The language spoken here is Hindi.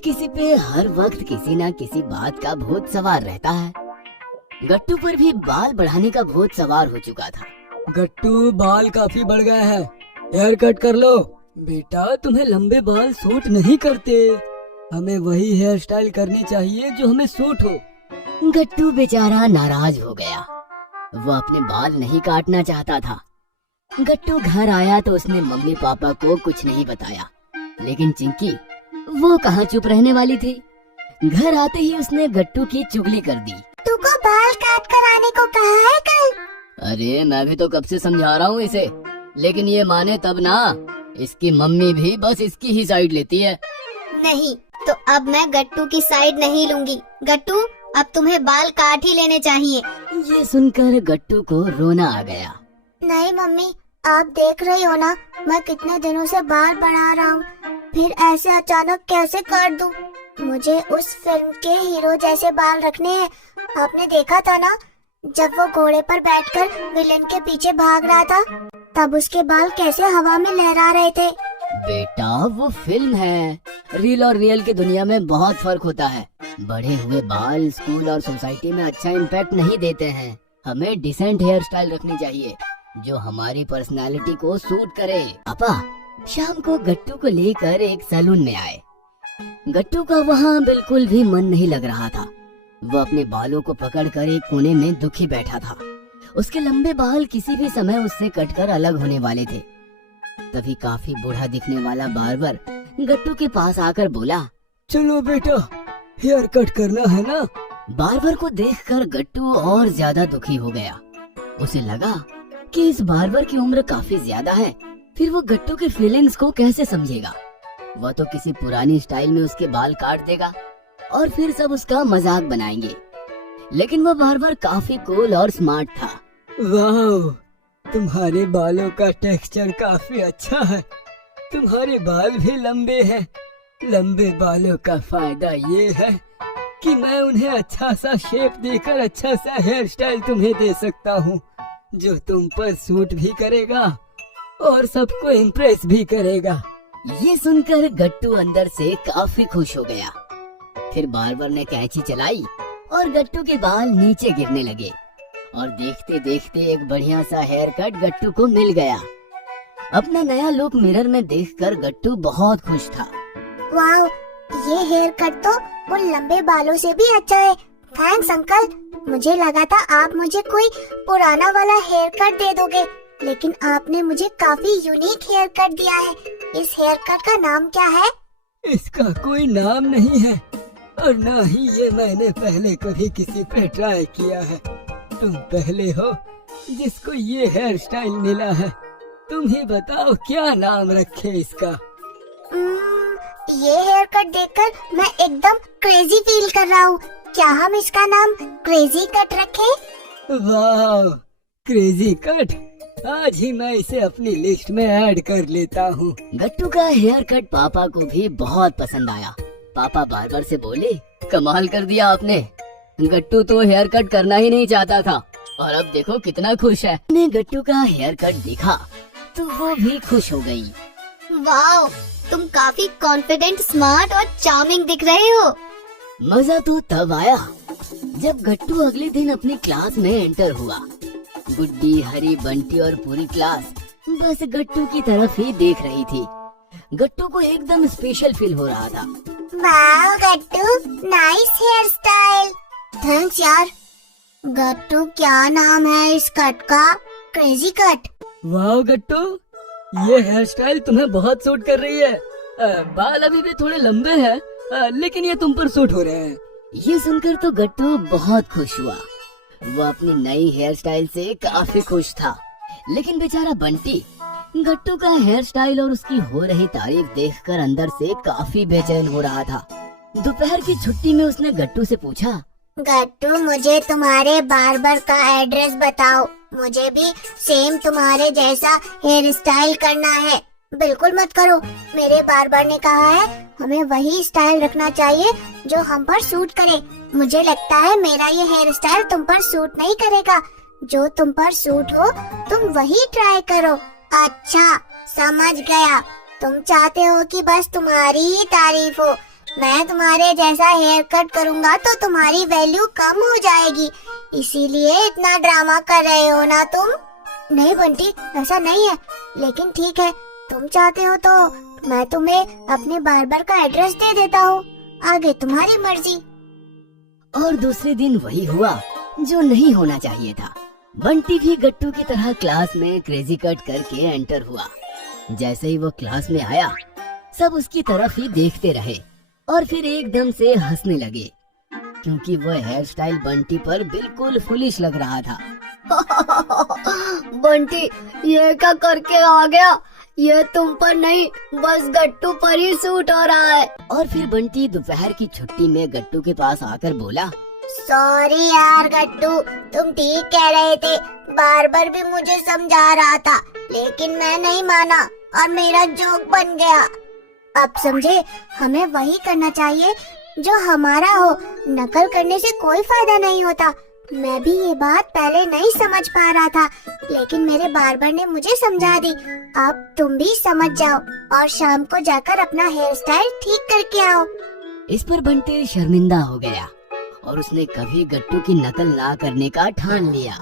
किसी पे हर वक्त किसी ना किसी बात का भूत सवार रहता है। गट्टू पर भी बाल बढ़ाने का भूत सवार हो चुका था। गट्टू, बाल काफी बढ़ गए हैं, हेयर कट कर लो। बेटा, तुम्हें लंबे बाल सूट नहीं करते, हमें वही हेयर स्टाइल करनी चाहिए जो हमें सूट हो। गट्टू बेचारा नाराज हो गया। वो अपने बाल नहीं काटना चाहता था। गट्टू घर आया तो उसने मम्मी पापा को कुछ नहीं बताया, लेकिन चिंकी वो कहाँ चुप रहने वाली थी। घर आते ही उसने गट्टू की चुगली कर दी। तुमको बाल काट कर आने को कहा है कल? अरे मैं भी तो कब से समझा रहा हूँ इसे, लेकिन ये माने तब ना। इसकी मम्मी भी बस इसकी ही साइड लेती है। नहीं तो अब मैं गट्टू की साइड नहीं लूंगी। गट्टू, अब तुम्हें बाल काट ही लेने चाहिए। ये सुनकर गट्टू को रोना आ गया। नहीं मम्मी, आप देख रही हो ना, मैं कितने दिनों से बाल बढ़ा रहा हूँ, फिर ऐसे अचानक कैसे काट दूँ? मुझे उस फिल्म के हीरो जैसे बाल रखने हैं। आपने देखा था ना, जब वो घोड़े पर बैठकर विलेन के पीछे भाग रहा था, तब उसके बाल कैसे हवा में लहरा रहे थे। बेटा, वो फिल्म है। रील और रियल की दुनिया में बहुत फर्क होता है। बढ़े हुए बाल स्कूल और सोसाइटी में अच्छा इम्पैक्ट नहीं देते हैं। हमें डिसेंट हेयर स्टाइल रखनी चाहिए जो हमारी पर्सनालिटी को सूट करे। पापा शाम को गट्टू को लेकर एक सैलून में आए। गट्टू का वहाँ बिल्कुल भी मन नहीं लग रहा था। वो अपने बालों को पकड़कर एक कोने में दुखी बैठा था। उसके लंबे बाल किसी भी समय उससे कटकर अलग होने वाले थे। तभी काफी बूढ़ा दिखने वाला बार्बर गट्टू के पास आकर बोला, चलो बेटा, हेयर कट करना है ना। बार्बर को देखकर गट्टू और ज्यादा दुखी हो गया। उसे लगा कि इस बार्बर की उम्र काफी ज्यादा है, फिर वो गट्टू के फीलिंग्स को कैसे समझेगा। वह तो किसी पुरानी स्टाइल में उसके बाल काट देगा और फिर सब उसका मजाक बनाएंगे। लेकिन वो बार्बर काफी कूल और स्मार्ट था। वाह, तुम्हारे बालों का टेक्सचर काफी अच्छा है। तुम्हारे बाल भी लंबे हैं। लंबे बालों का फायदा ये है कि मैं उन्हें अच्छा सा शेप देकर अच्छा सा हेयर स्टाइल तुम्हें दे सकता हूँ, जो तुम पर सूट भी करेगा और सबको इम्प्रेस भी करेगा। ये सुनकर गट्टू अंदर से काफी खुश हो गया। फिर बार्बर ने कैंची चलाई और गट्टू के बाल नीचे गिरने लगे और देखते देखते एक बढ़िया सा हेयर कट गट्टू को मिल गया। अपना नया लुक मिरर में देखकर गट्टू बहुत खुश था। वाह, ये हेयर कट तो उन लंबे बालों से भी अच्छा है। Thanks uncle. मुझे लगा था आप मुझे कोई पुराना वाला हेयर कट दे दोगे, लेकिन आपने मुझे काफी यूनिक हेयर कट दिया है। इस हेयर कट का नाम क्या है? इसका कोई नाम नहीं है और ना ही ये मैंने पहले कभी किसी पे ट्राई किया है। तुम पहले हो जिसको ये हेयर स्टाइल मिला है। तुम ही बताओ क्या नाम रखे इसका। ये हेयर कट देखकर मैं एकदम क्रेजी फील कर रहा हूँ। क्या हम इसका नाम क्रेजी कट रखें? वाह, क्रेजी कट, आज ही मैं इसे अपनी लिस्ट में ऐड कर लेता हूँ। गट्टू का हेयर कट पापा को भी बहुत पसंद आया। पापा बार्बर से बोले, कमाल कर दिया आपने। गट्टू तो हेयर कट करना ही नहीं चाहता था और अब देखो कितना खुश है। ने गट्टू का हेयर कट देखा तो वो भी खुश हो गई। वाह, तुम काफी कॉन्फिडेंट, स्मार्ट और चार्मिंग दिख रहे हो। मजा तो तब आया जब गट्टू अगले दिन अपनी क्लास में एंटर हुआ। गुड्डी, हरी, बंटी और पूरी क्लास बस गट्टू की तरफ ही देख रही थी। गट्टू को एकदम स्पेशल फील हो रहा था। वाह गट्टू, नाइस हेयर स्टाइल। थैंक्स यार। गट्टू, क्या नाम है इस कट का? Crazy cut. वाह गट्टू, ये हेयर स्टाइल तुम्हें बहुत सूट कर रही है। बाल अभी भी थोड़े लंबे हैं, लेकिन ये तुम पर सूट हो रहे हैं। ये सुनकर तो गट्टू बहुत खुश हुआ। वो अपनी नई हेयर स्टाइल से काफी खुश था। लेकिन बेचारा बंटी गट्टू का हेयर स्टाइल और उसकी हो रही तारीफ देखकर अंदर से काफी बेचैन हो रहा था। दोपहर की छुट्टी में उसने गट्टू से पूछा, गट्टू, मुझे तुम्हारे बार्बर का एड्रेस बताओ। मुझे भी सेम तुम्हारे जैसा हेयर स्टाइल करना है। बिल्कुल मत करो, मेरे बार्बर ने कहा है हमें वही स्टाइल रखना चाहिए जो हम पर सूट करे। मुझे लगता है मेरा ये हेयर स्टाइल तुम पर सूट नहीं करेगा। जो तुम पर सूट हो तुम वही ट्राई करो। अच्छा, समझ गया। तुम चाहते हो कि बस तुम्हारी ही तारीफ हो। मैं तुम्हारे जैसा हेयर कट करूँगा तो तुम्हारी वैल्यू कम हो जाएगी, इसीलिए इतना ड्रामा कर रहे हो ना तुम। नहीं बंटी, ऐसा नहीं है, लेकिन ठीक है, तुम चाहते हो तो मैं तुम्हें अपने बार्बर का एड्रेस दे देता हूँ, आगे तुम्हारी मर्जी। और दूसरे दिन वही हुआ जो नहीं होना चाहिए था। बंटी भी गट्टू की तरह क्लास में क्रेजी कट करके एंटर हुआ। जैसे ही वो क्लास में आया, सब उसकी तरफ ही देखते रहे और फिर एकदम से हंसने लगे, क्योंकि वो हेयर स्टाइल बंटी पर बिल्कुल फुलिश लग रहा था। बंटी, ये क्या करके आ गया? ये तुम पर नहीं, बस गट्टू पर ही सूट हो रहा है। और फिर बंटी दोपहर की छुट्टी में गट्टू के पास आकर बोला, सॉरी यार गट्टू, तुम ठीक कह रहे थे, बार्बर भी मुझे समझा रहा था, लेकिन मैं नहीं माना और मेरा जोक बन गया। अब समझे, हमें वही करना चाहिए जो हमारा हो, नकल करने से कोई फायदा नहीं होता। मैं भी ये बात पहले नहीं समझ पा रहा था, लेकिन मेरे बार्बर ने मुझे समझा दी। अब तुम भी समझ जाओ और शाम को जाकर अपना हेयर स्टाइल ठीक करके आओ। इस पर बंटी शर्मिंदा हो गया और उसने कभी गट्टू की नकल ना करने का ठान लिया।